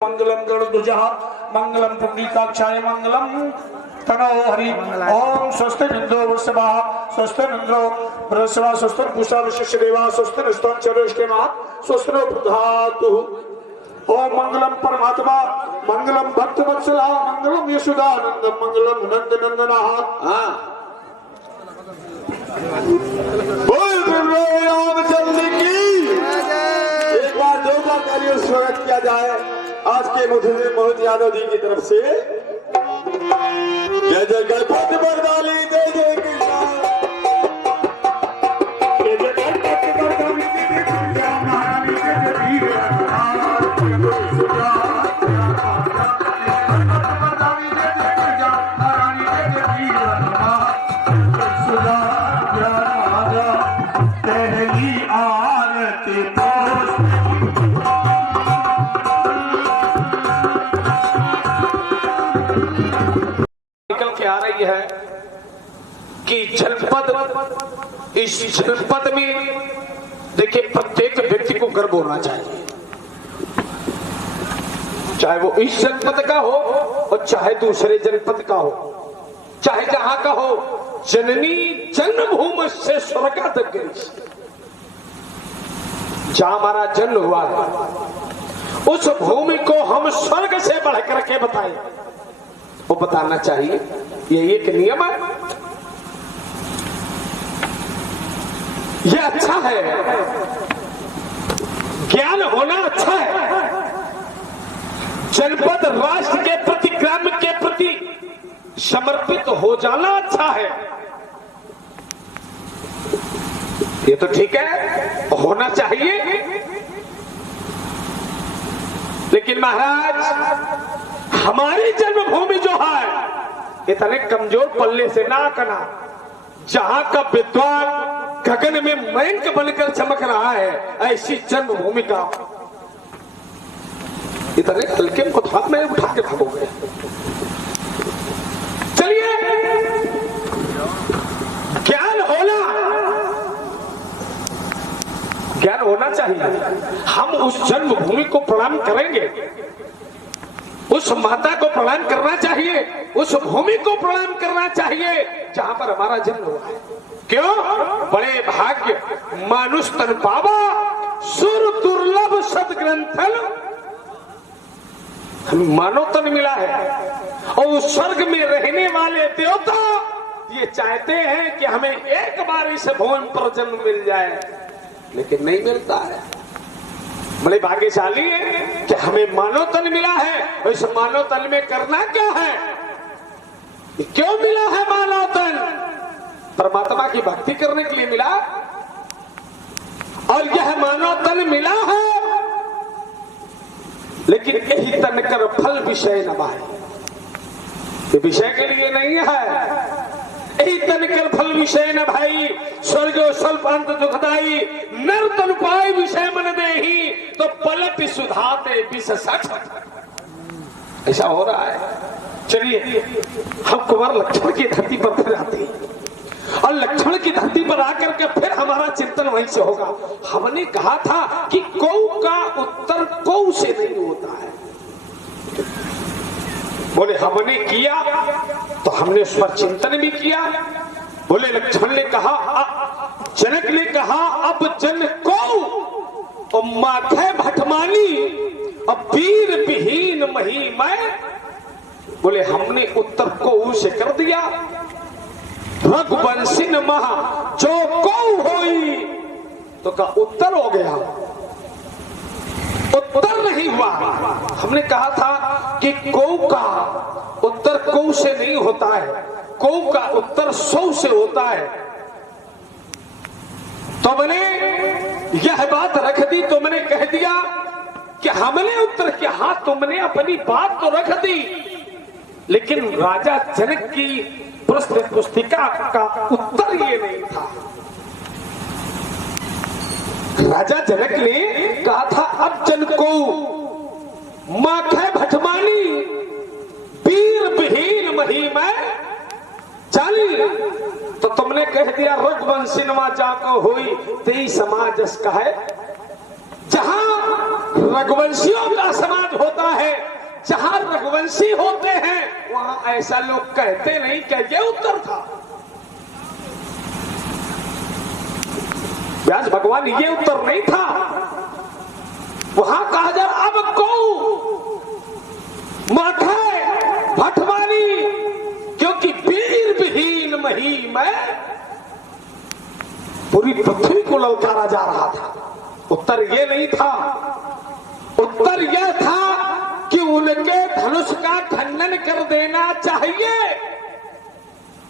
मंगलम गरुड़ध्वजः मंगलम पुंडरीकाक्षाय मंगलम तनो हरि ओम स्वस्ति इंद्रो वृषभः स्वस्ति इंद्रो बृहस्पतिः स्वस्ति पूषा विश्वदेवः स्वस्ति नस्तोंचरेष्ठिमा स्वस्ति नो बुधातु ओम मंगलम परमात्मा मंगलम भक्तवत्सला मंगलम यशोदानंदम मंगलम नंदनंदनः बोल रामचंद्र की एक बार दो बार तालियों से स्वागत किया जाए आज के मधुर मोहित यादव जी की तरफ से। जय जय गणपति बरदाली जय जय कृष्ण जय जय गणपति बरदाली जय जय कृष्ण महारानी जय जय वीर आ रही है कि जनपद इस जनपद में देखिए प्रत्येक व्यक्ति को गर्व होना चाहिए, चाहे वो इस जनपद का हो और चाहे दूसरे जनपद का हो, चाहे जहां का हो। जननी जन्मभूमि से स्वर्गादि जहां हमारा जन्म हुआ है उस भूमि को हम स्वर्ग से बढ़ करके बताएं, वो बताना चाहिए। ये एक नियम है, ये अच्छा है, ज्ञान होना अच्छा है। जनपद राष्ट्र के प्रति ग्राम के प्रति समर्पित हो जाना अच्छा है, ये तो ठीक है, होना चाहिए। लेकिन महाराज हमारी जन्मभूमि जो है इतने कमजोर पल्ले से ना करना, जहां का विद्वान गगन में मयंक बनकर चमक रहा है ऐसी जन्मभूमि का इतने हल्के हाथ में उठा के भागोगे। चलिए ज्ञान होना चाहिए। हम उस जन्मभूमि को प्रणाम करेंगे, उस माता को प्रणाम करना चाहिए, उस भूमि को प्रणाम करना चाहिए जहां पर हमारा जन्म हुआ है। क्यों? बड़े भाग्य मानुष तन पावा सुर दुर्लभ सदग्रंथन, हमें मानव तन मिला है और उस स्वर्ग में रहने वाले देवता ये चाहते हैं कि हमें एक बार इस भूमि पर जन्म मिल जाए, लेकिन नहीं मिलता है। बड़े भाग्यशाली है कि हमें मानव तन मिला है और इस मानव तन में करना क्या है, क्यों मिला है मानव तन? परमात्मा की भक्ति करने के लिए मिला, और यह मानव तन मिला है, लेकिन यही तन कर फल विषय न भाई, ये विषय के लिए नहीं है। यही तन कर फल विषय न भाई, स्वर्ग स्वल्प अंत दुखदाई, नर तन पाए विषय मन देही, तो पलट सुधाते विष सठ। ऐसा हो रहा है। चलिए हम कुंवर लक्ष्मण की धरती पर फिर आते हैं और लक्ष्मण की धरती पर आकर के फिर हमारा चिंतन वहीं से होगा। हमने कहा था कि कौ का उत्तर कौ से नहीं होता है, बोले हमने किया तो हमने उस पर चिंतन भी किया। बोले लक्ष्मण ने कहा, जनक ने कहा अब जन को माथे भटमानी अब वीर विहीन मही मैं, बोले हमने उत्तर को से कर दिया। रघुवंशी महा जो को होई तो का उत्तर हो गया, उत्तर नहीं हुआ। हमने कहा था कि कौ का उत्तर कौ से नहीं होता है, कौ का उत्तर सौ से होता है। तो मैंने यह बात रख दी, तो मैंने कह दिया कि हमने उत्तर किया। हाँ, तुमने अपनी बात तो रख दी, लेकिन राजा जनक की प्रश्न पुस्तिका का उत्तर ये नहीं था। राजा जनक ने कहा था अब जन को माथे भटमानी वीर विहीन मही मैं चाली, तो तुमने कह दिया रघुवंशी जाको हुई तेई समाज का है। जहां रघुवंशियों का समाज होता है रघुवंशी होते हैं वहां ऐसा लोग कहते नहीं कि ये उत्तर था। व्यास भगवान ये उत्तर नहीं था, वहां कहा जा अब को माथे भटवानी, क्योंकि वीर विहीन मही में पूरी पृथ्वी को ललकारा जा रहा था। उत्तर ये नहीं था, उत्तर यह था कि उनके धनुष का खंडन कर देना चाहिए।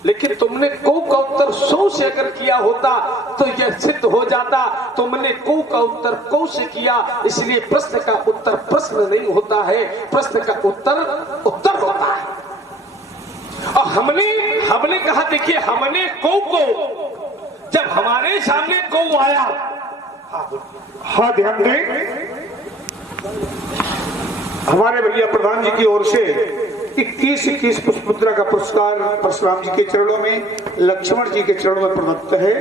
लेकिन तुमने को का उत्तर सो से अगर किया होता तो यह सिद्ध हो जाता, तुमने को का उत्तर को से किया, इसलिए प्रश्न का उत्तर प्रश्न नहीं होता है, प्रश्न का उत्तर उत्तर होता है। और हमने कहा, देखिए हमने को जब हमारे सामने को आया, हाँ ध्यान दें, हमारे भैया प्रधान जी की ओर से 21 पुष्प मुद्रा का पुरस्कार परशुराम जी के चरणों में, लक्ष्मण जी के चरणों में प्रदत्त है।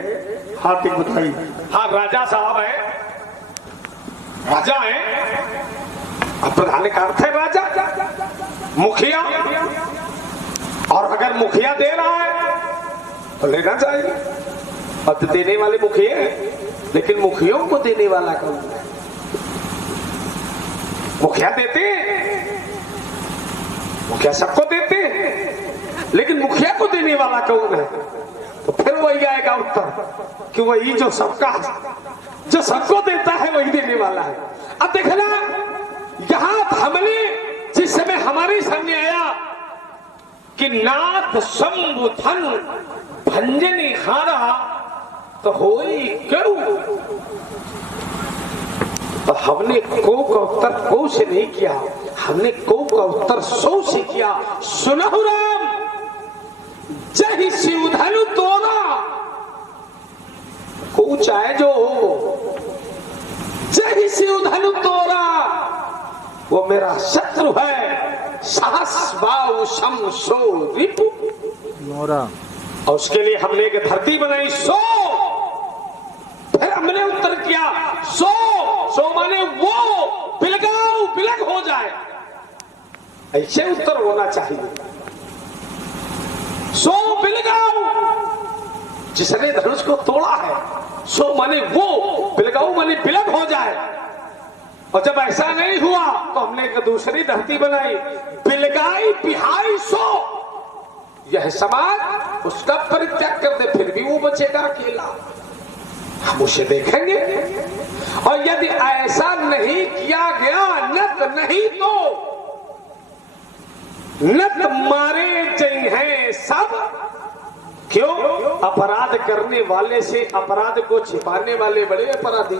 हाथ एक बताइए। हाँ, राजा साहब है, राजा है, अब प्रधान का अर्थ है राजा, मुखिया, और अगर मुखिया दे रहा है तो लेना चाहिए। और तो देने वाले मुखिया है, लेकिन मुखियों को देने वाला कौन है? मुखिया देते हैं, मुखिया सबको देते हैं, लेकिन मुखिया को देने वाला कौन है? तो फिर वही आएगा उत्तर कि वही जो सबको देता है वही देने वाला है। अब देखना, यहां हमने जिस समय हमारे सामने आया कि नाथ शंभुधन भंजनी हारा तो होई क्यों, तो हमने को का उत्तर को से नहीं किया, हमने को का उत्तर सो से किया। सुनहु राम जय शिवधनु तोरा, को चाहे जो हो, जय शिवधनु तोरा, वो मेरा शत्रु है, साहस बाऊ शमसो रिपु नोरा, और उसके लिए हमने एक धरती बनाई सो। फिर हमने उत्तर किया सो माने वो बिलगाऊ बिलग हो जाए, ऐसे उत्तर होना चाहिए। सो बिलगाऊ, जिसने धनुष को तोड़ा है, सो माने वो, बिलगाऊ माने बिलग हो जाए। और जब ऐसा नहीं हुआ तो हमने एक दूसरी धरती बनाई, बिलगाई बिहाई सो, यह समाज उसका परित्याग कर दे फिर भी वो बचेगा अकेला, हम उसे देखेंगे। और यदि ऐसा नहीं किया गया, नत नहीं तो नत मारे जई हैं सब। क्यों? अपराध करने वाले से अपराध को छिपाने वाले बड़े अपराधी।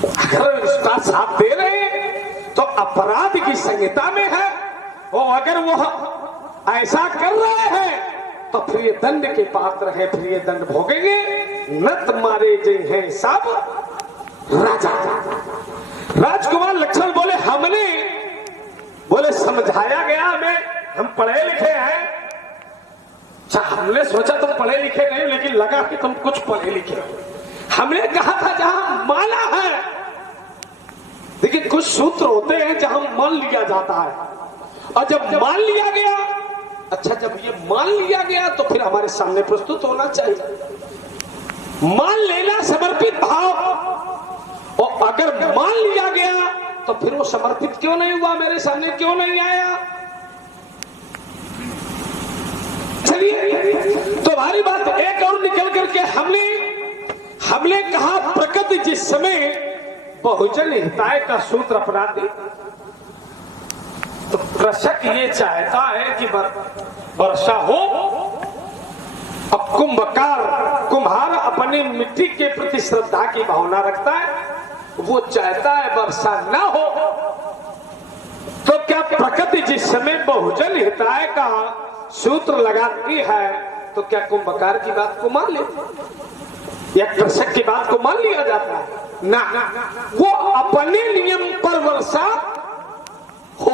अगर उसका साथ दे रहे तो अपराध की संहिता में है, और अगर वो ऐसा कर रहे हैं तो फिर ये दंड के पात्र है, फिर ये दंड भोगेंगे। नत मारे जय हैं सब राजा। राजकुमार लक्ष्मण बोले हमने, बोले समझाया गया हमें, हम पढ़े लिखे हैं। हमने सोचा तुम पढ़े लिखे नहीं, लेकिन लगा कि तुम कुछ पढ़े लिखे हो। हमने कहा था जहां माना है, लेकिन कुछ सूत्र होते हैं जहां मान लिया जाता है, और जब मान लिया गया, अच्छा जब ये मान लिया गया तो फिर हमारे सामने प्रस्तुत होना चाहिए। मान लेना समर्पित भाव, और अगर मान लिया गया तो फिर वो समर्पित क्यों नहीं हुआ, मेरे सामने क्यों नहीं आया? चलिए तो हमारी बात एक और निकल करके हमने कहा प्रकृति जिस समय बहुजन हिताय का सूत्र अपनाती, तो कृषक ये चाहता है कि वर्षा हो। अब कुम्हार अपनी मिट्टी के प्रति श्रद्धा की भावना रखता है, वो चाहता है वर्षा ना हो। तो क्या प्रकृति जिस समय बहुजन हिताय का सूत्र लगाती है, तो क्या कुंभकार की बात को मान ले, या कृषक की बात को मान लिया जाता है? ना, वो अपने नियम पर वर्षा हो,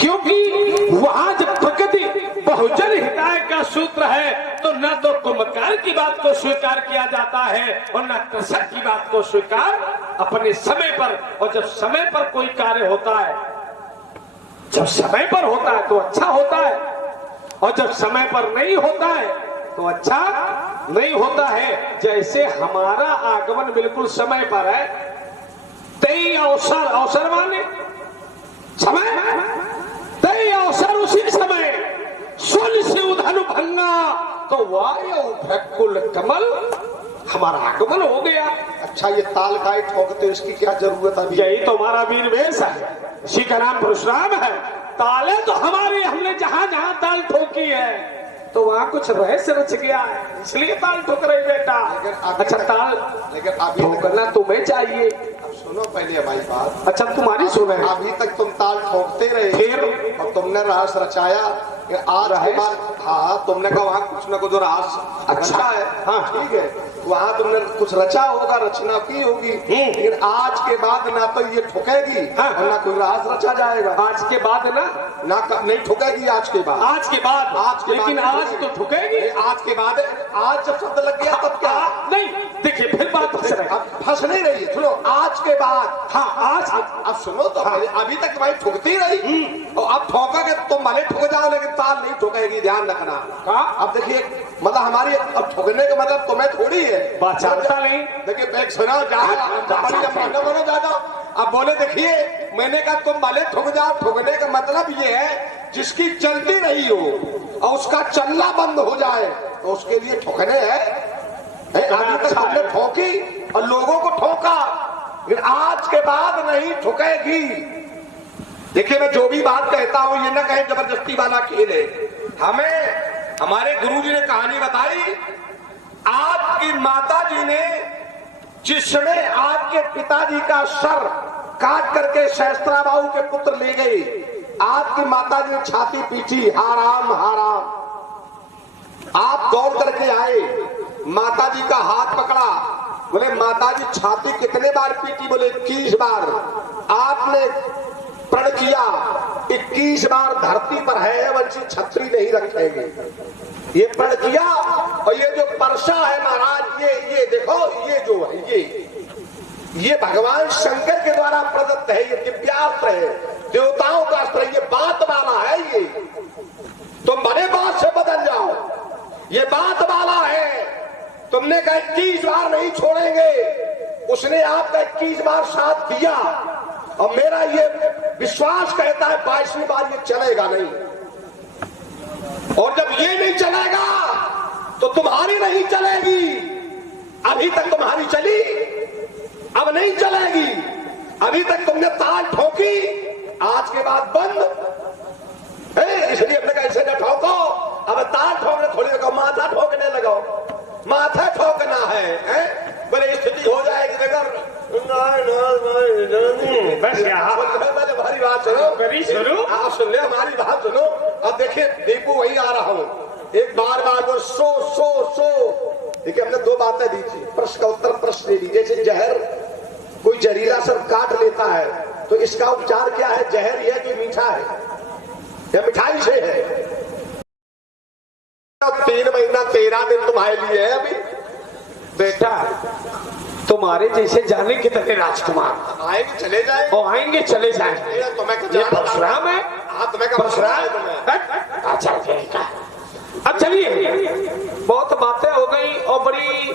क्योंकि वहां जब प्रकृति बहुजन हिताय का सूत्र है तो न तो कुंभकार की बात को स्वीकार किया जाता है और न कृषक की बात को स्वीकार अपने समय पर। और जब समय पर कोई कार्य होता है जब समय पर होता है तो अच्छा होता है, और जब समय पर नहीं होता है तो अच्छा नहीं होता है। जैसे हमारा आगमन बिल्कुल समय पर है, तय अवसर, अवसर माने समय, तय अवसर उसी समय सुन से उधन भंगा, तो वायु भ्रकुल कमल, हमारा आगमन हो गया। अच्छा, ये ताल काय ठोकते हो, इसकी क्या जरूरत है? यही तो हमारा वीर वेश है, इसी का नाम परशुराम है। ताले तो हमारी, हमने जहां जहां ताल ठोकी है तो वहां कुछ रहस्य रच गया है, इसलिए ताल ठोक रही बेटा। अच्छा, ताल लेकिन अभी ठोकना तुम्हें चाहिए। अब सुनो पहले हमारी बात। अच्छा, तुम्हारी सुने। अभी तक तुम ताल ठोकते रहे, फिर और तुमने रहस्य रचाया। आज के बाद हाँ, तुमने कहा वहाँ कुछ ना कुछ रहस्य अच्छा है। हाँ, ठीक है, वहाँ तुमने कुछ रचा होगा, रचना की होगी, लेकिन आज के बाद ना तो ये ठुकेगी और ना कोई रहस्य रचा जाएगा। आज के बाद ना नहीं ठुकेगी आज के बाद। आज के बाद, लेकिन आज तो ठुकेगी। आज के बाद, आज जब शब्द लग गया तब क्या? नहीं, देखिए फिर बात फंस रही। अब फंस नहीं रही है, सुनो। आज के बाद, हाँ आज, अब सुनो तो। अभी तक तुम्हारी ठुकती रही, और अब ठोकोगे तुम भले ठुक जाओ, लेकिन ताल नहीं ठुकेगी, ध्यान रखना। अब देखिए, मतलब हमारी अब ठुकने का मतलब तुम्हें थोड़ी है, बात चलता नहीं। देखिए बैग सुना ज्यादा। अब बोले देखिए, मैंने कहा तुम भले ठुक जाओ, ठुकने का मतलब ये है जिसकी चलती रही हो और उसका चलना बंद हो जाए तो उसके लिए ठुकने हैं। अभी तक हमने ठोकी और लोगों को ठोका, लेकिन आज के बाद नहीं ठुकेगी। देखिए, मैं जो भी बात कहता हूं ये ना कहे जबरदस्ती वाला खेल है। हमें हमारे गुरुजी ने कहानी बताई, आपकी माता जी ने जिसने आपके पिताजी का सर काट करके सहस्त्राबाहु के पुत्र ले गए, आपकी माता जी ने छाती पीटी, हाराम हाराम। आप दौड़ करके आए, माता जी का हाथ पकड़ा, बोले माता जी छाती कितने बार पीटी? बोले 21 बार। आपने प्रण किया 21 बार धरती पर है वंशी छतरी नहीं रखेंगे, ये प्रण किया। और ये जो परसा है महाराज, ये देखो, ये जो है ये भगवान शंकर के द्वारा प्रदत्त है, ये दिव्यास्त्र है, देवताओं का अस्त्र, ये बात वाला है। ये तुम बड़े बात से बदल जाओ, ये बात वाला है। तुमने कहा 21 बार नहीं छोड़ेंगे, उसने आपका 21 बार साथ दिया, और मेरा ये विश्वास कहता है 22वीं बार ये चलेगा नहीं। और जब ये नहीं चलेगा तो तुम्हारी नहीं चलेगी। अभी तक तुम्हारी चली, अब नहीं चलेगी। अभी तक तुमने ताल ठोकी, आज के बाद बंद। इसलिए अपने का ऐसे न ठोको, अब ताल ठोकने थोड़ी लगाओ, माथा ठोकने लगाओ। माथा ठोकना है, बोले स्थिति हो जाएगी बस यहाँ हमारी बात सुनो, आप सुन ले हमारी बात सुनो। अब देखिए दीपू वही आ रहा हूँ, एक बार बार वो सो सो सो। देखिए हमने दो बातें दी थी, प्रश्न का उत्तर प्रश्न दे दी। जैसे जहर कोई जहरीला सब काट लेता है तो इसका उपचार क्या है? जहर यह जो मीठा है या मिठाई से है। 3 महीना 13 दिन तुम्हारे लिए है अभी बेटा। तुम्हारे जैसे जाने कितने राजकुमार आएंगे चले जाए, और आएंगे चले जाएंगे। तुम्हें परशुराम है। हाँ, तुम्हें परशुराम। अच्छा ठीक है, अब चलिए, बहुत बातें हो गई और बड़ी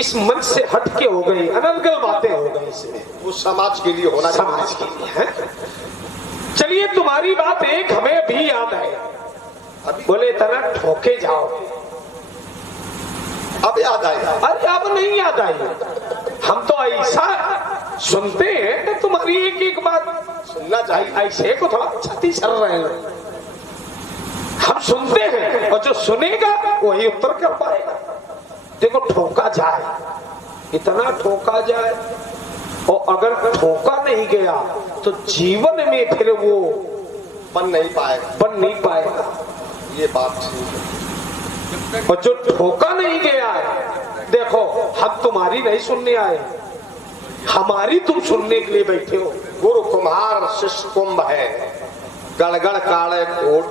इस मंच से हटके हो गई, अनर्गल बातें हो गई इसमें। वो समाज के लिए होना, समाज के लिए है। चलिए, तुम्हारी बात एक हमें भी याद है, बोले तना ठोके जाओ। अब याद आई? अरे अब नहीं याद आई, हम तो ऐसा सुनते हैं कि तुम्हारी एक एक बात सुनना चाहिए। ऐसे को थोड़ा छाती चल रहे हैं, हम सुनते हैं, और जो सुनेगा वही उत्तर कर पाएगा। देखो, ठोका जाए, इतना ठोका जाए, और अगर ठोका नहीं गया तो जीवन में फिर वो बन नहीं पाएगा। ये बात ठीक है। और जो ठोका नहीं गया है, देखो हम तुम्हारी नहीं सुनने आए, हमारी तुम सुनने के लिए बैठे हो। गुरु कुम्हार शिष्य कुंभ है, गड़गड़ काले कोट,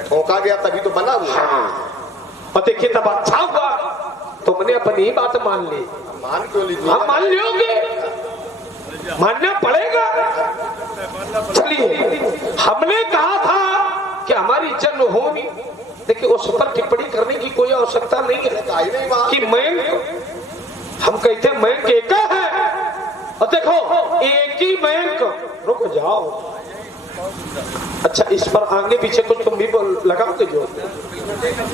ठोका गया तभी तो बना हुआ। हाँ। और देखिए तब अच्छा हुआ, तुमने अपनी बात मान ली। मान क्यों ली? हम मान लोगे, मानना पड़ेगा। चलिए, हमने कहा था कि हमारी जन्म होनी, देखिए उस पर टिप्पणी करने की कोई आवश्यकता नहीं है कि मैं, हम कहते हैं बैंक एक है, और देखो एक ही बैंक, रुक जाओ। अच्छा, इस पर आगे पीछे कुछ तुम भी लगाओगे जो?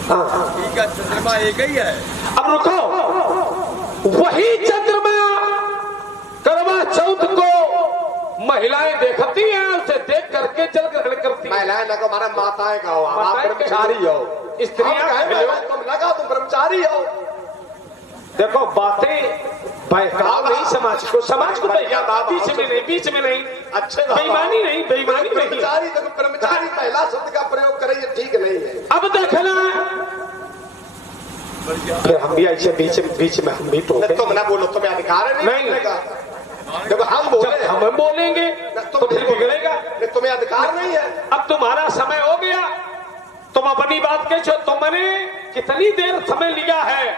हाँ, चंद्रमा एक ही है। अब रुको, वही चंद्रमा करवा चौथ को महिलाएं देखती हैं, उसे देख करके जल ग्रहण करती हैं। महिलाएं लगा, हमारा माताएं का हो, आप ब्रह्मचारी हो, स्त्रियां तुम लगा, तुम ब्रह्मचारी हो। देखो बातें बहकाव नहीं, समाज को बीच में नहीं, अच्छे बेईमानी नहीं, बेईमानी नहीं। ब्रह्मचारी पहला शब्द का प्रयोग करें, ये ठीक नहीं है। अब देखना, फिर हम भी ऐसे बीच में हम भी टोके। तुम ना बोलो, तुम्हें अधिकार है नहीं बोलने का। देखो हम बोले, हम बोलेंगे तो फिर बिगड़ेगा। तुम्हें अधिकार नहीं है। अब तुम्हारा समय हो गया, तुम अपनी बात के जो तुमने कितनी देर समय लिया है,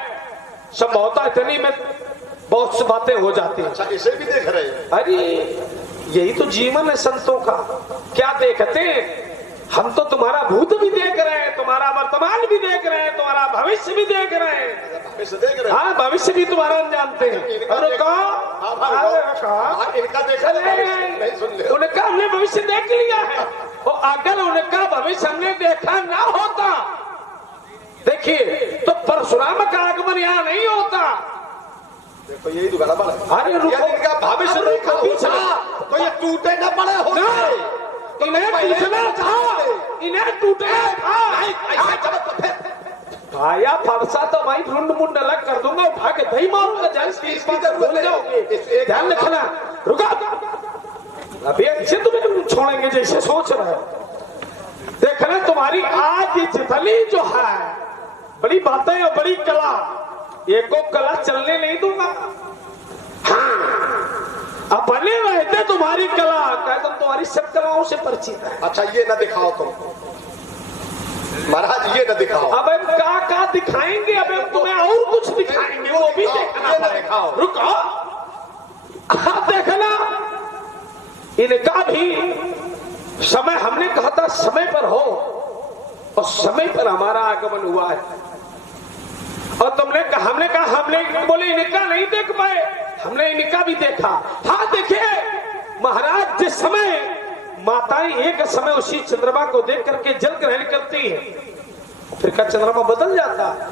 संभवतः इतनी में बहुत सी बातें हो जाती हैं। अच्छा, इसे भी देख रहे हैं? अरे यही तो जीवन है संतों का। क्या देखते हैं? हम तो तुम्हारा भूत भी देख रहे हैं, तुम्हारा वर्तमान भी देख रहे हैं, तुम्हारा भविष्य भी देख रहे हैं। भविष्य देख रहे हैं? हाँ, भविष्य भी तुम्हारा जानते हैं। इनका देखा नहीं सुन ले। उनका हमने भविष्य देख लिया है, और अगर उनका भविष्य हमने देखा ना होता, देखिए, तो परशुराम का आगमन यहाँ नहीं होता। देखो यही तो गड़बड़ है। अरे रुको, इनका भविष्य देखा होता तो ये टूटे न पड़े होते। इन्हें टूटना था, इन्हें टूटना था। आया फरसा तो वही रुंड मुंड अलग कर दूंगा, उठा के दही मारूंगा, भूल जाओगे। ध्यान रखना। रुको, अभी अच्छे तुम्हें छोड़ेंगे जैसे सोच रहे हो। देखना, तुम्हारी आज जितनी जो है बड़ी बातें और बड़ी कला, एको कला चलने नहीं दूंगा। हाँ, अपने रहते तुम्हारी कला, कहता तुम्हारी सब कलाओं से परिचित है। अच्छा, ये न दिखाओ तुम महाराज, ये न दिखाओ। अब हम का दिखाएंगे, अब हम तुम्हें और कुछ दिखाएंगे, वो भी देखना दिखाओ। रुको, हाँ देखना, इनका भी समय हमने कहा था समय पर हो, और समय पर हमारा आगमन हुआ है। और हमने कहा हमने बोले इनका नहीं देख पाए, हमने इनका भी देखा। हाँ देखिए महाराज, जिस समय माताएं एक समय उसी चंद्रमा को देख करके जल ग्रहण करती है, फिर का चंद्रमा बदल जाता है।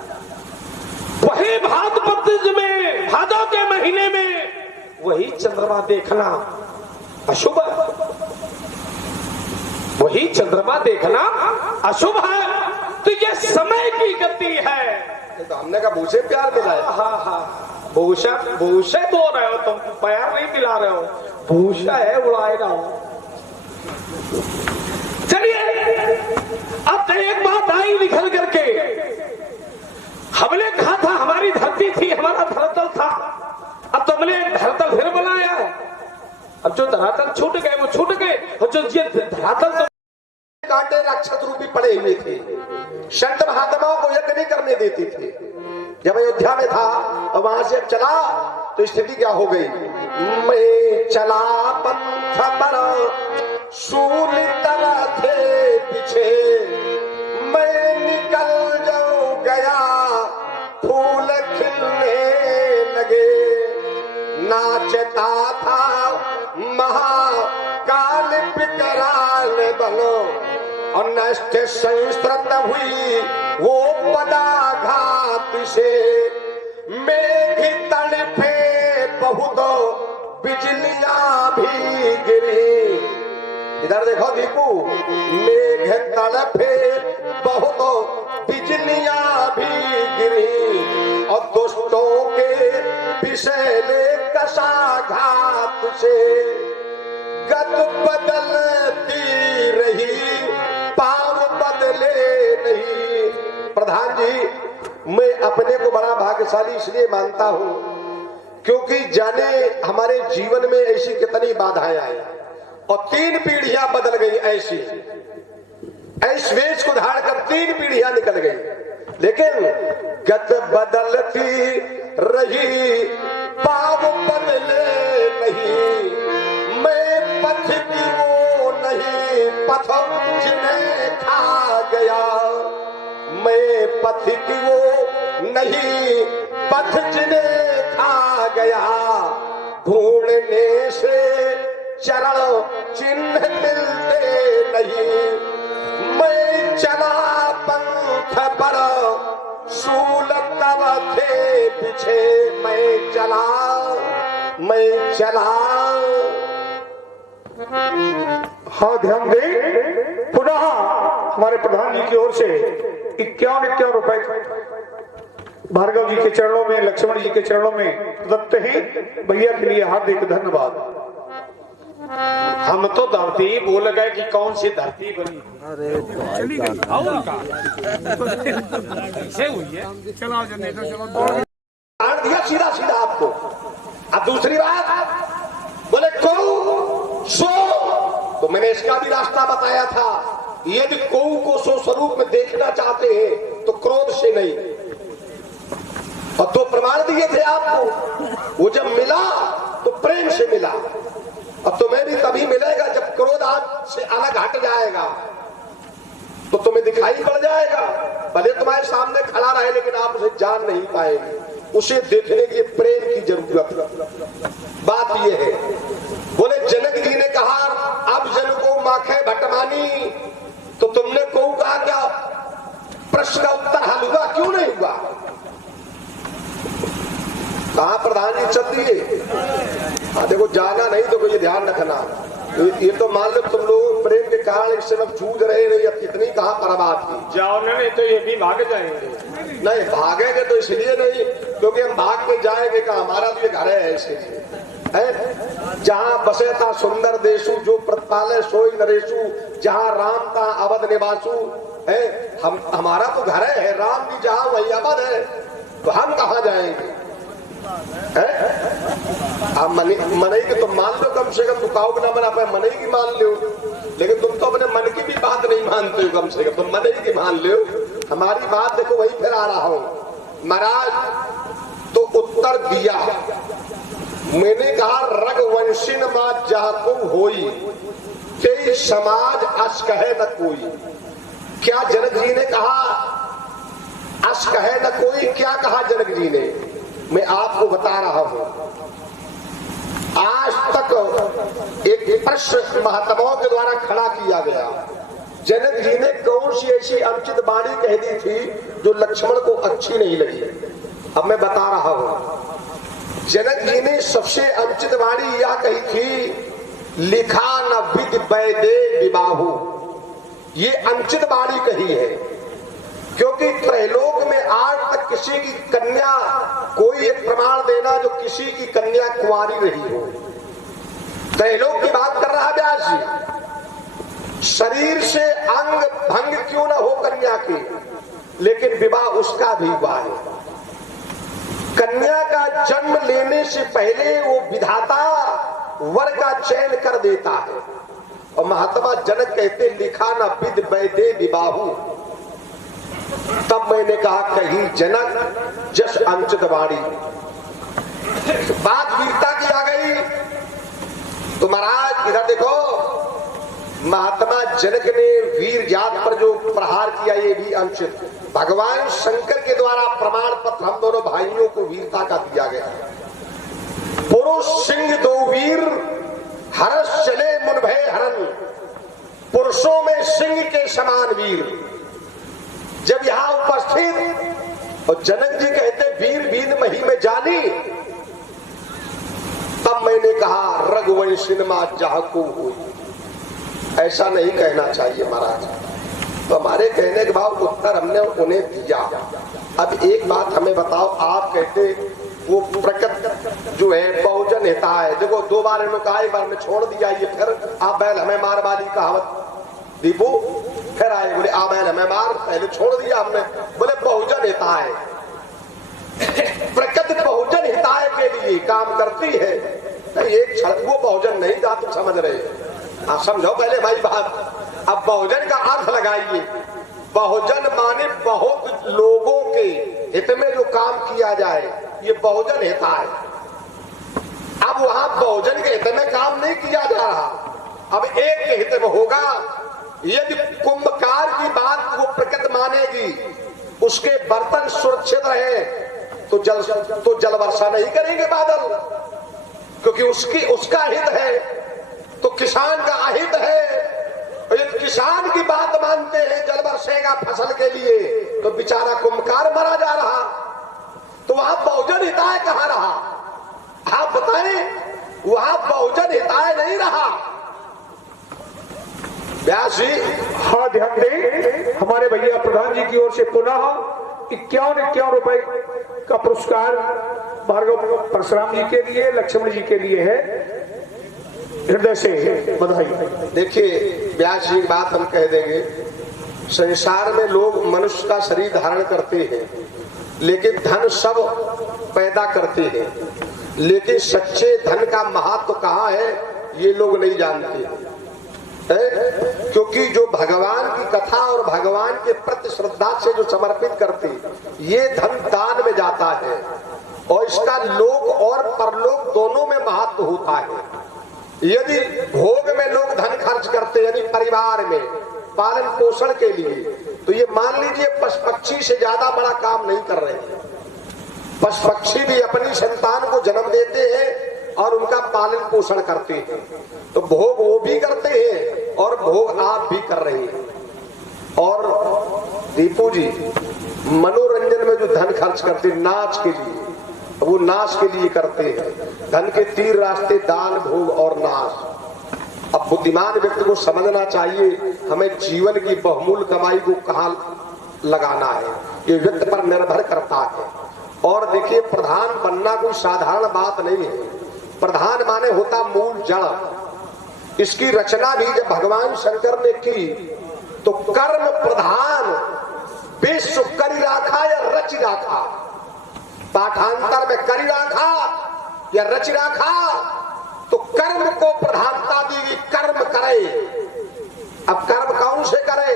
वही भाद्रपद में, भादों के महीने में वही चंद्रमा देखना अशुभ है, वही चंद्रमा देखना अशुभ है। तो ये समय की गति है। तो हमने कहा भूसे प्यार मिला है। हाँ, भूषा दो रहे हो तुम, प्यार नहीं मिला रहे हो, भूषा है, उड़ाएगा। चलिए, अब एक बात आई निकल करके। हमने कहा था हमारी धरती थी, हमारा धरातल था, अब तुमने धरातल फिर बनाया है। अब जो धरातल छूट गए वो छूट गए, और जो ये धरातल तो कांटे राक्षस रूपी पड़े हुए थे, संत महात्माओं को यज्ञ नहीं करने देती थी। जब अयोध्या में था और वहां से चला तो स्थिति क्या हो गई? मैं चला पंथ पर सूल तरह थे पीछे, मैं निकल जाऊं गया फूल खिलने लगे, नाचता था महाकाल विकराल बनो, और नष्ट संस्कृत हुई वो पदाघात से, मेघ तड़पे बहुत बिजलियां भी गिरी। इधर देखो दीपू, मेघ तड़पे बहुत बिजलियां भी गिरी, और दुष्टों के विषैले कशाघात से गत बदलती रही, पाव बदले नहीं। प्रधान जी, मैं अपने को बड़ा भाग्यशाली इसलिए मानता हूं क्योंकि जाने हमारे जीवन में ऐसी कितनी बाधाएं आई, और 3 पीढ़ियां बदल गई। ऐस वेश को धार कर 3 पीढ़ियां निकल गई, लेकिन गत बदलती रही, पाव बदले नहीं। मैं पथ की पथ जिन्हें खा गया, मैं पथिक वो नहीं पथ जिन्हें खा गया, ढूंढने से चरण चिन्ह मिलते नहीं, मैं चला पंथ पर शूल तब थे पीछे, मैं चला हाँ ध्यान दें, पुनः हमारे प्रधान जी की ओर से 51 रुपए भार्गव जी के चरणों में, लक्ष्मण जी के चरणों में दत्त हैं। भैया के लिए हार्दिक धन्यवाद। हम तो धरती बोल गए कि कौन सी धरती बनी, काट दिया सीधा सीधा आपको। अब दूसरी बात बोले कौ सो, तो मैंने इसका भी रास्ता बताया था। यदि कौ को सो स्वरूप में देखना चाहते हैं तो क्रोध से नहीं, और तो प्रमाण दिए थे आपको। वो जब मिला तो प्रेम से मिला, और तुम्हें भी तभी मिलेगा जब क्रोध आप से अलग हट जाएगा, तो तुम्हें दिखाई पड़ जाएगा। भले तुम्हारे सामने खड़ा रहे लेकिन आप उसे जान नहीं पाएंगे। उसे देखने के प्रेम की जरूरत। बात यह है, बोले जनक जी ने कहा अब जन को माखे भटमानी, तो तुमने को कहा क्या प्रश्न का उत्तर हल हुआ, क्यों नहीं हुआ? कहा प्रधान जी चल दिए। हाँ देखो, जाना नहीं तो कोई ध्यान रखना। ये तो मान लो तुम लोग प्रेम के कारण एक समय जूझ रहे नहीं, अब कितनी कहा बर्बाद की। जाओ नहीं तो ये भी भाग जाएंगे। नहीं भागेंगे तो इसलिए नहीं क्योंकि हम भाग के जाएंगे का हमारा भी घर है ऐसे है। जहाँ बसे था सुंदर देशु, जो प्रतिपाले सोई नरेशु, जहाँ राम था अवध निवासु है। हमारा तो घर है, राम भी जहाँ वही अवध है, तो हम कहाँ जाएंगे? आप मनई के तो मान लो, कम से कम दुकाओ ना बना पाए, मनई की मान लो। लेकिन तुम तो अपने मन की भी बात नहीं मानते हो, कम से कम तुम मनई की मान लो। हमारी बात देखो, वही फिर आ रहा हूं महाराज। तो उत्तर दिया, मैंने कहा रघुवंशीन मां जाको होई, के समाज अस कहे न कोई। क्या जनक जी ने कहा अस कहे न कोई? क्या कहा जनक जी ने? मैं आपको बता रहा हूं। आज तक एक प्रश्न महात्माओं के द्वारा खड़ा किया गया, जनक जी ने कौन सी ऐसी अनुचित वाणी कह दी थी जो लक्ष्मण को अच्छी नहीं लगी? अब मैं बता रहा हूं। जनक जी ने सबसे अनुचित वाणी यह कही थी, लिखा न विद वैदे विवाहु। ये अनुचित वाणी कही है, क्योंकि त्रैलोक में आज तक किसी की कन्या, कोई एक प्रमाण देना जो किसी की कन्या कुंवारी रही हो। त्रैलोक की बात कर रहा है व्यास जी। शरीर से अंग भंग क्यों ना हो कन्या के, लेकिन विवाह उसका भी हुआ है। कन्या का जन्म लेने से पहले वो विधाता वर का चयन कर देता है। और महात्मा जनक कहते, लिखा ना विद वैदे विवाहु। तब मैंने कहा, कहीं जनक जस अनुचित वाणी। बात वीरता की आ गई। तो महाराज इधर देखो, महात्मा जनक ने वीर जात पर जो प्रहार किया ये भी अनुचित। भगवान शंकर के द्वारा प्रमाण पत्र हम दोनों भाइयों को वीरता का दिया गया। पुरुष सिंह दो वीर, हर्ष चले मुन भय हरन। पुरुषों में सिंह के समान वीर जब यहां उपस्थित, और जनक जी कहते वीर वीर मही में जानी, तब मैंने कहा रघुवंशीन मां जाको हुई। ऐसा नहीं कहना चाहिए महाराज। तो हमारे कहने के बाद उत्तर हमने उन्हें दिया। अब एक बात हमें बताओ, आप कहते वो प्रकट जो है बहुजन हिता है। देखो, 2 बार इन्होंने कहा, एक बार में छोड़ दिया, ये फिर आप बैल हमें मार वाली कहावत दीपू फिर आए, बोले आ बैल हमें मार, पहले छोड़ दिया हमने। बोले बहुजन हिता है। प्रकृति बहुजन हिताय के लिए काम करती है। एक क्षण वो बहुजन नहीं था, तुम समझ रहे। आप समझो पहले भाई बात। अब बहुजन का अर्थ लगाइए। बहुजन माने बहुत लोगों के हित में जो काम किया जाए, ये बहुजन हिता है। अब वहां बहुजन के हित में काम नहीं किया जा रहा, अब एक के हित में होगा। यदि कुंभकार की बात वो प्रकृति मानेगी, उसके बर्तन सुरक्षित रहे तो जल वर्षा नहीं करेंगे बादल, क्योंकि उसका हित है, तो किसान का अहित है। यदि किसान की बात मानते हैं जल बरसेगा फसल के लिए, तो बेचारा कुंभकार मरा जा रहा, तो वहां बहुजन हिताय कहां रहा? आप बताएं, वहां बहुजन हिताय नहीं रहा। व्यास जी, हाँ ध्यान दें, हमारे भैया प्रधान जी की ओर से पुनः 51 रुपए का पुरस्कार भार्गव परशुराम जी के लिए, लक्ष्मण जी के लिए है। हृदय से बधाई। देखिए व्यास जी, बात हम कह देंगे, संसार में लोग मनुष्य का शरीर धारण करते हैं, लेकिन धन सब पैदा करते हैं, लेकिन सच्चे धन का महत्व कहाँ है ये लोग नहीं जानते है? क्योंकि जो भगवान की कथा और भगवान के प्रति श्रद्धा से जो समर्पित करते, ये धन दान में जाता है, और इसका लोक और परलोक दोनों में महत्व होता है। यदि भोग में लोग धन खर्च करते, यानी परिवार में पालन पोषण के लिए, तो ये मान लीजिए पशु पक्षी से ज्यादा बड़ा काम नहीं कर रहे हैं। पशु पक्षी भी अपनी संतान को जन्म देते हैं और उनका पालन पोषण करते हैं, तो भोग वो भी करते हैं और भोग आप भी कर रहे हैं। और दीपू जी, मनोरंजन में जो धन खर्च करते नाच के लिए, वो नाश के लिए करते हैं। धन के 3 रास्ते, दान, भोग और नाश। अब बुद्धिमान व्यक्ति को समझना चाहिए हमें जीवन की बहुमूल्य कमाई को कहां लगाना है, ये व्यक्ति पर निर्भर करता है। और देखिए, प्रधान बनना कोई साधारण बात नहीं है। प्रधान माने होता मूल जड़। इसकी रचना भी जब भगवान शंकर ने की, तो कर्म प्रधान विश्व करी राखा या रच राखा, पाठांतर में करी राखा या रच राखा, तो कर्म को प्रधानता दी, कर्म करे। अब कर्म कौन से करे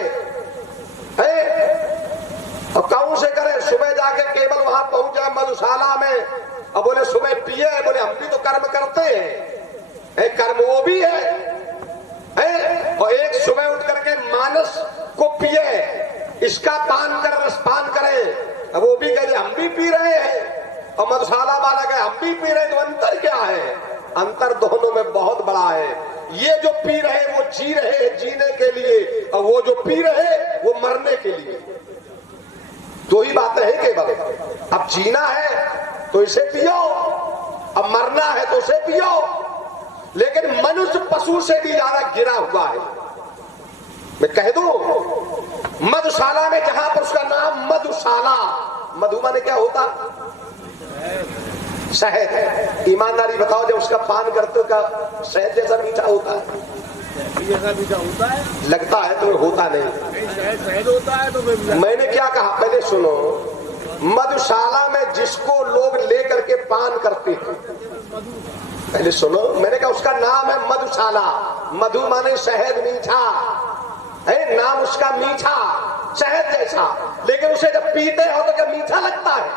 और कौन से करे? सुबह जाके केवल वहां पहुंच जाए मधुशाला में और बोले सुबह पिए, बोले हम भी तो कर्म करते हैं। कर्म वो भी है। और एक सुबह उठ करके मानस को पिए, इसका पान कर, रसपान करे, अब वो भी कहे हम भी पी रहे हैं, और मधुशाला वाला कहे हम भी पी रहे हैं। तो अंतर क्या है? अंतर दोनों में बहुत बड़ा है। ये जो पी रहे वो जी रहे हैं जीने के लिए, और वो जो पी रहे वो मरने के लिए। दो ही बातें हैं केवल। अब जीना है तो इसे पियो, अब मरना है तो उसे पियो। लेकिन मनुष्य पशु से भी ज्यादा गिरा हुआ है। मैं कह दूं, मधुशाला में जहां पर उसका नाम मधुशाला, मधु माने क्या होता? शहद है। ईमानदारी बताओ, जब उसका पान करते हो क्या शहद जैसा मीठा होता है? मीठा होता है, लगता है तो होता नहीं। शहद होता है तो मैंने क्या कहा पहले सुनो। मधुशाला में जिसको लोग लेकर के पान करते हैं, पहले सुनो, मैंने कहा उसका नाम है मधुशाला। मधु माने शहद, मीठा है, नाम उसका मीठा, शहद जैसा। लेकिन उसे जब पीते हो तो क्या मीठा लगता है?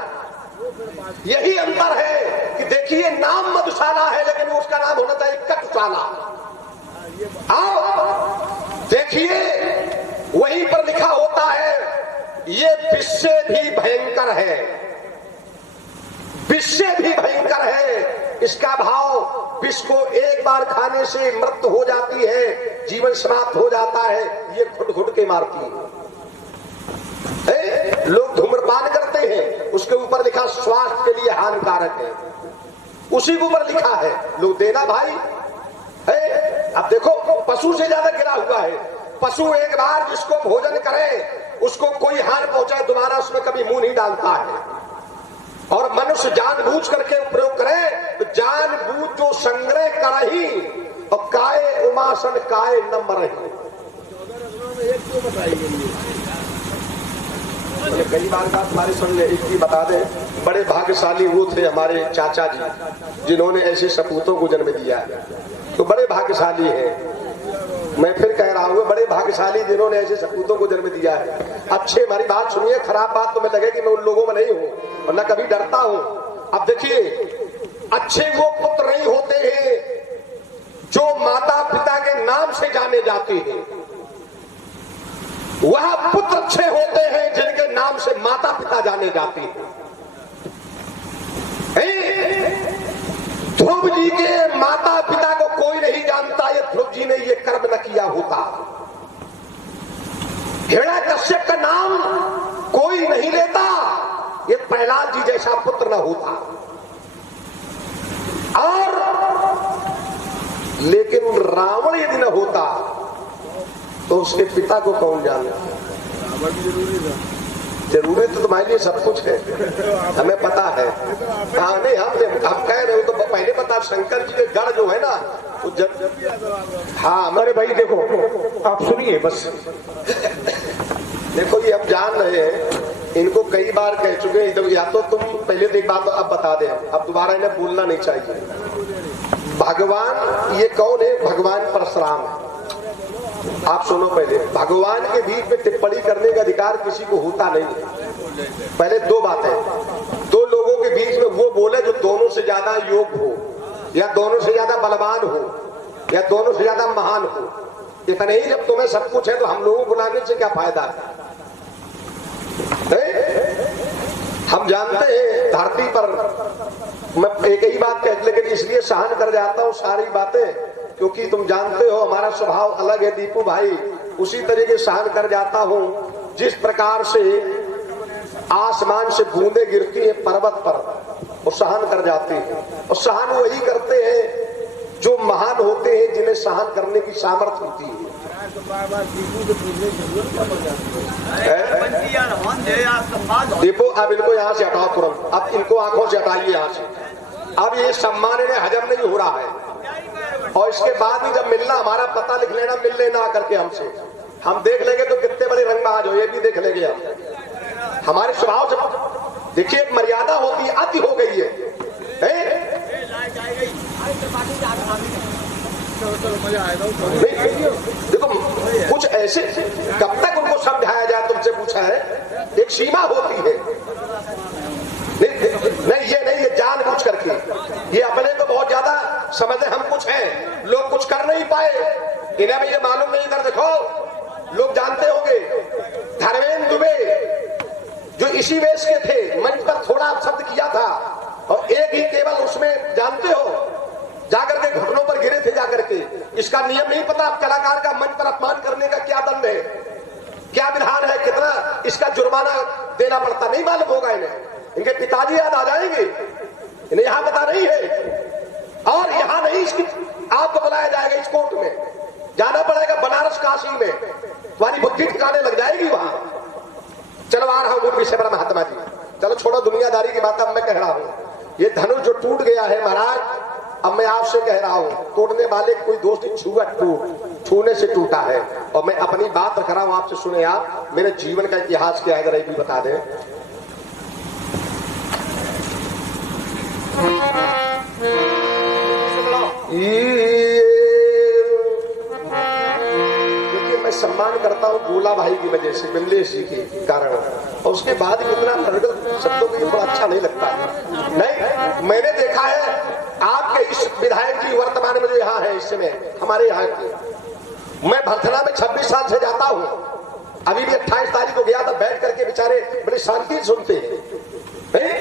यही अंतर है कि देखिए, नाम मधुशाला है लेकिन उसका नाम होना चाहिए कटुशाला। आओ देखिए, वहीं पर लिखा होता है ये विष से भी भयंकर है, विष से भी भयंकर है। इसका भाव, विष को एक बार खाने से मृत्यु हो जाती है, जीवन समाप्त हो जाता है। ये घुट घुट के मारती है। लोग धूम्रपान करते हैं, उसके ऊपर लिखा स्वास्थ्य के लिए हानिकारक है, उसी के ऊपर लिखा है। लोग देना भाई है। अब देखो, पशु से ज्यादा गिरा हुआ है। पशु एक बार जिसको भोजन करे, उसको कोई हानि पहुंचाए, दोबारा उसमें कभी मुंह नहीं डालता है। और मनुष्य जानबूझ करके प्रयोग करे तो जानबूझ जो संग्रह करही, और काय उमासन काय न मरही। कई बार बात हमारे सुन, एक ही बता दे, बड़े भाग्यशाली वो थे हमारे चाचा जी जिन्होंने ऐसे सपूतों को जन्म दिया, तो बड़े भाग्यशाली है। मैं फिर कह रहा हूँ, बड़े भाग्यशाली जिन्होंने ऐसे सपूतों को जन्म दिया है। अच्छे, हमारी बात सुनिए, खराब बात तो मैं लगेगी मैं उन लोगों में नहीं हूँ और न कभी डरता हूँ। अब देखिए, अच्छे वो पुत्र नहीं होते हैं जो माता पिता के नाम से जाने जाते हैं। वह पुत्र अच्छे होते हैं जिनके नाम से माता पिता जाने जाते हैं। ध्रुव जी के माता पिता को कोई नहीं जानता, ये ध्रुव जी ने ये कर्म न किया होता। हिरण्यकश्यप का नाम कोई नहीं लेता, ये प्रहलाद जी जैसा पुत्र न होता। और लेकिन रावण यदि न होता तो उसके पिता को कौन जानता? जरूरी तो तुम्हारे लिए सब कुछ है, हमें पता है। हाँ नहीं, हम कह रहे हो तो पहले पता, शंकर जी के गढ़ जो है ना वो हाँ अरे भाई देखो, आप सुनिए बस। देखो ये हम जान रहे हैं, इनको कई बार कह चुके हैं, या तो तुम पहले तो एक बात अब बता दें, अब दोबारा इन्हें बोलना नहीं चाहिए। भगवान ये कौन है? भगवान परशुराम है। आप सुनो, पहले भगवान के बीच में टिप्पणी करने का अधिकार किसी को होता नहीं है। पहले दो बातें, दो लोगों के बीच में वो बोले जो दोनों से ज्यादा योग्य हो, या दोनों से ज्यादा बलवान हो, या दोनों से ज्यादा महान हो। इतना ही, जब तुम्हें सब कुछ है तो हम लोगों को बुलाने से क्या फायदा है? हम जानते हैं धरती पर मैं एक ही बात कह, लेकिन इसलिए सहन कर जाता हूं सारी बातें, क्योंकि तुम जानते हो हमारा स्वभाव अलग है दीपू भाई। उसी तरीके सहन कर जाता हूं जिस प्रकार से आसमान से बूंदे गिरती है पर्वत पर, वो सहन कर जाते हैं। और सहन वही करते हैं जो महान होते हैं, जिन्हें सहन करने की सामर्थ्य होती है। दीपू अब इनको यहाँ से हटाओ तुरंत, अब इनको आंखों से हटाइए यहाँ से। अब ये सम्मान इन्हें हजम नहीं हो रहा है, और इसके बाद भी जब मिलना, हमारा पता लिख लेना, मिल लेना करके हमसे, हम देख लेंगे तो कितने बड़े रंगबाज हो, ये भी देख लेंगे हम। हमारे स्वभाव से देखिए एक मर्यादा होती है, अति हो गई है। देखो कुछ ऐसे, कब तक उनको समझाया जाए, तुमसे पूछा है, एक सीमा होती है। नहीं ये नहीं, ये जानबूझ करके, ये अपने को बहुत ज्यादा समझे हम कुछ हैं, लोग कुछ कर नहीं पाए, इन्हें भी ये मालूम नहीं। इधर देखो, लोग जानते होंगे धर्मेंद्र दुबे जो इसी वेश के थे, मंच पर थोड़ा शब्द किया था, और एक ही केवल उसमें जानते हो जाकर के घुटनों पर गिरे थे जाकर के। इसका नियम नहीं पता, कलाकार का मंच पर अपमान करने का क्या दंड है, क्या विधान है, कितना इसका जुर्माना देना पड़ता, नहीं मालूम होगा इन्हें। इनके पिताजी याद आ जाएंगे, इन्हें यहाँ पता नहीं है। और यहाँ नहीं, इसकी आपको बुलाया जाएगा, इस कोर्ट में जाना पड़ेगा, बनारस काशी में, तुम्हारी बुद्धि ठिकाने लग जाएगी वहां। चलो आ रहा हूं विषय पर महात्मा जी, चलो छोड़ो दुनियादारी की बात। अब मैं कह रहा हूं, ये धनुष जो टूट गया है महाराज, अब मैं आपसे कह रहा हूं, तोड़ने वाले कोई दोस्त छुआ छूने से टूटा है। और मैं अपनी बात रख रहा हूं, आपसे सुने आप, मेरे जीवन का इतिहास क्या है जरा भी बता दें। क्योंकि मैं सम्मान करता हूं गोला भाई की वजह से, विमलेश जी के कारण, और उसके बाद इतना शब्दों को थोड़ा अच्छा नहीं लगता है। नहीं, मैंने देखा है आपके इस विधायक जी वर्तमान में जो यहाँ है इस समय हमारे यहाँ के, मैं भरथना में 26 साल से जाता हूँ, अभी भी 28 तारीख को गया था, बैठ करके बेचारे बड़ी शांति सुनते हैं।